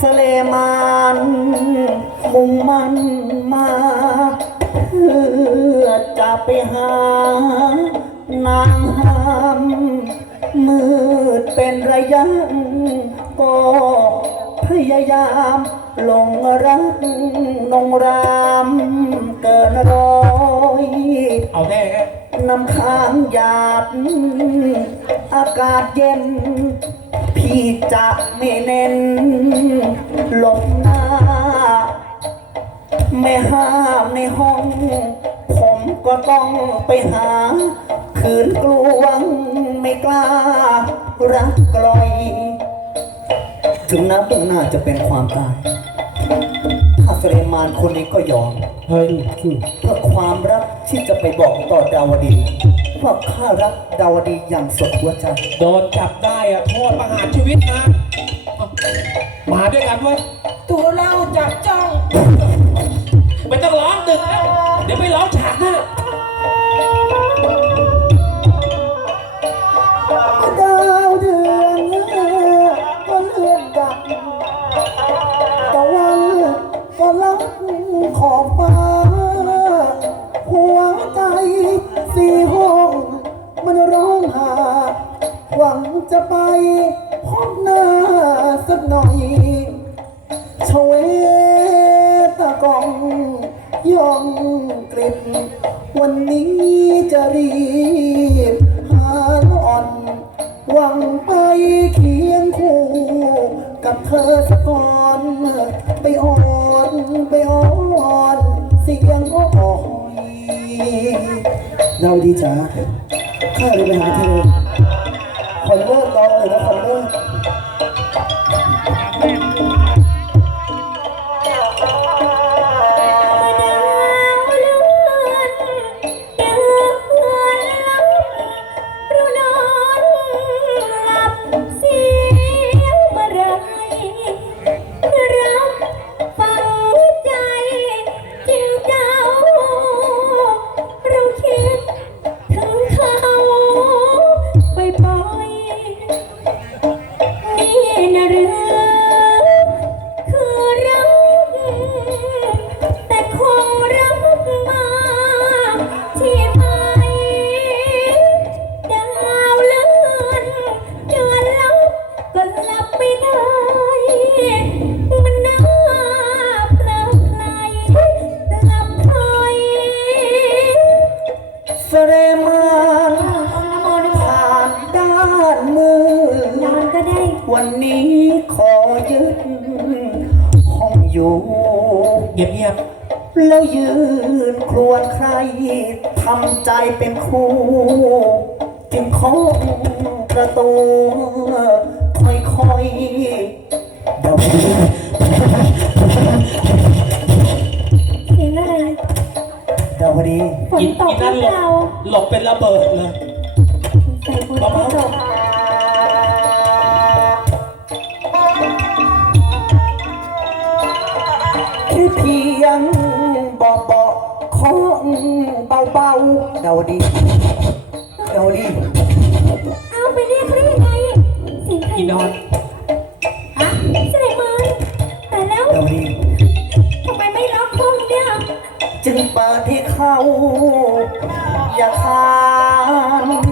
สเลมานมุ่งมันมาเพื่อจะไปหานางหามมืดเป็นระยะก็พยายามหลงรักนงรามเกินร้อยเอาแน่ฮะน้ำค้างหยาดอากาศเย็น พี่จะไม่เน้นหลบหน้า ไม่ห้ามในห้อง ผมก็ต้องไปหา คืนกลวงไม่กล้า รักกลอย ถึงน้ำตรงหน้าจะเป็นความตายข้าสเลมานคนนี้ก็ยอม เฮ้ย เพื่อความรักที่จะไปบอกต่อดาวดี ว่าข้ารักดาวดีอย่างสุดหัวใจ โดนจับได้อะโทษประหารชีวิตนะมาด้วยกันเว้ยตัวเราจับจ้องไม่ต้องร้องดึกแล้วเดี๋ยวไปร้องฉากหน้า ดาวเดือนก็เลื่อนดับตะวันก็ลับขอบฟ้าหัวใจ หวังจะไปพบหน้าสักหน่อยชเวตะกองย่องกลิ่นวันนี้จะรีบหาอ่อน หวังไปเคียงคู่ กับเธอสักก่อน ไปอ่อนไปอ่อนเสียงอ้อยเราดีจ้าข้าเลยไปหาเธอ วันนี้ขอยึดห้องอยู่เงียบเงียบแล้วยืนครวญใครทำใจเป็นคู่จึงเคาะประตูค่อยๆเดาเสียงอะไรเดาวดีฝนอีตกอีหนั่รืนอหลเปบล่าหลบเป็นระเบิดเลย ใส่ฝนไม่ตก บอกบอกของเบาๆเดาดีเดาดีเอาไปเรียกเขาได้ยังไงเสียงใครอีนอนฮะเสด็จมาแต่แล้วเดาดีทำไมไม่ล็อกห้องเนี่ยจึงเปิดให้เข้าอย่าคาน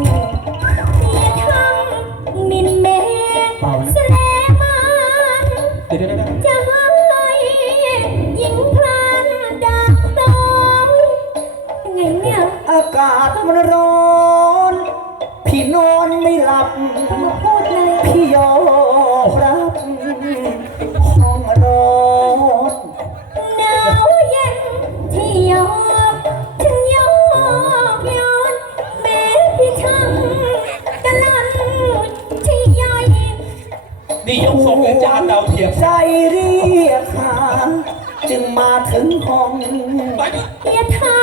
อนไม่หลับพูดเลยพี่ยอมรับห้องร้อนหนาวเย็นที่ยอกฉันยอกย้อนแม้พี่ทำกะลันที่ย่อยนี่ยกทรงอาจารย์ดาวเทียมใจเรียกหาจึงมาถึงห้องอย่าทำ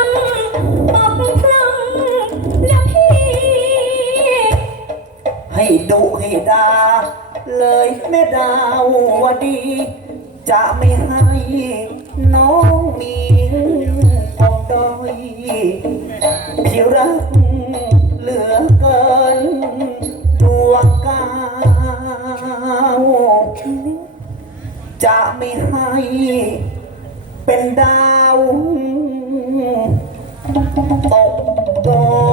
แม่ดาววดี จะไม่ให้น้องมีปมด้อยพี่รักเหลือเกินดวงกาวจะไม่ให้เป็นดาวตกดอย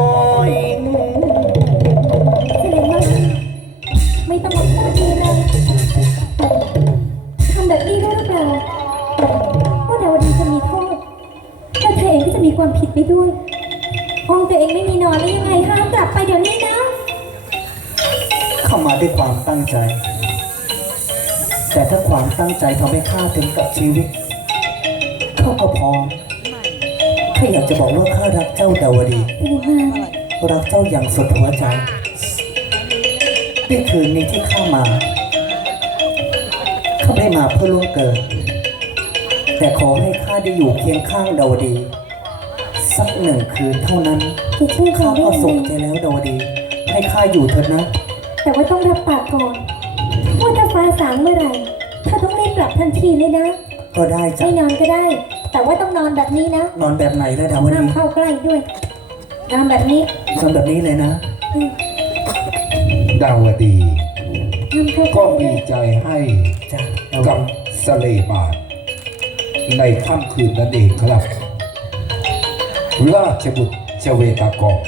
มีนอนแล้วยังไงห้ามกลับไปเดี๋ยวนี้นะ เข้ามาด้วยความตั้งใจ แต่ถ้าความตั้งใจทำให้ข้าถึงกับชีวิตข้าก็พอข้าอยากจะบอกว่าข้ารักเจ้าดาวดี รักเจ้าอย่างสุดหัวใจนี่คืนนี้ที่ข้ามาข้าไม่มาเพื่อล่วงเกิน แต่ขอให้ข้าได้อยู่เคียงข้างดาวดี สักหนึ่งคืนเท่านั้นจะช่วยเขาข้าได้ก็ยังส่งไงใจแล้วดาวดี ให้ข้าอยู่เถิดนะแต่ว่าต้องรับปากก่อนว่าถ้าฟ้าสางเมื่อไหร่เธอต้องรีบกลับทันทีเลยนะ ก็ได้จ้ะไม่นอนก็ได้ แต่ว่าต้องนอนแบบนี้นะนอนแบบไหนแล้วดาวห้าดีมเข้าใกล้ด้วยนอนแบบนี้นอนแบบนี้เลยนะอืมดาวดี ห้ามเข้าใกก็ล้ด้มีวยใจให้จ้ะดาวกับดีสเลบาดในค่ำคืนนั่นเองครับ ราชบุตรชเวตากร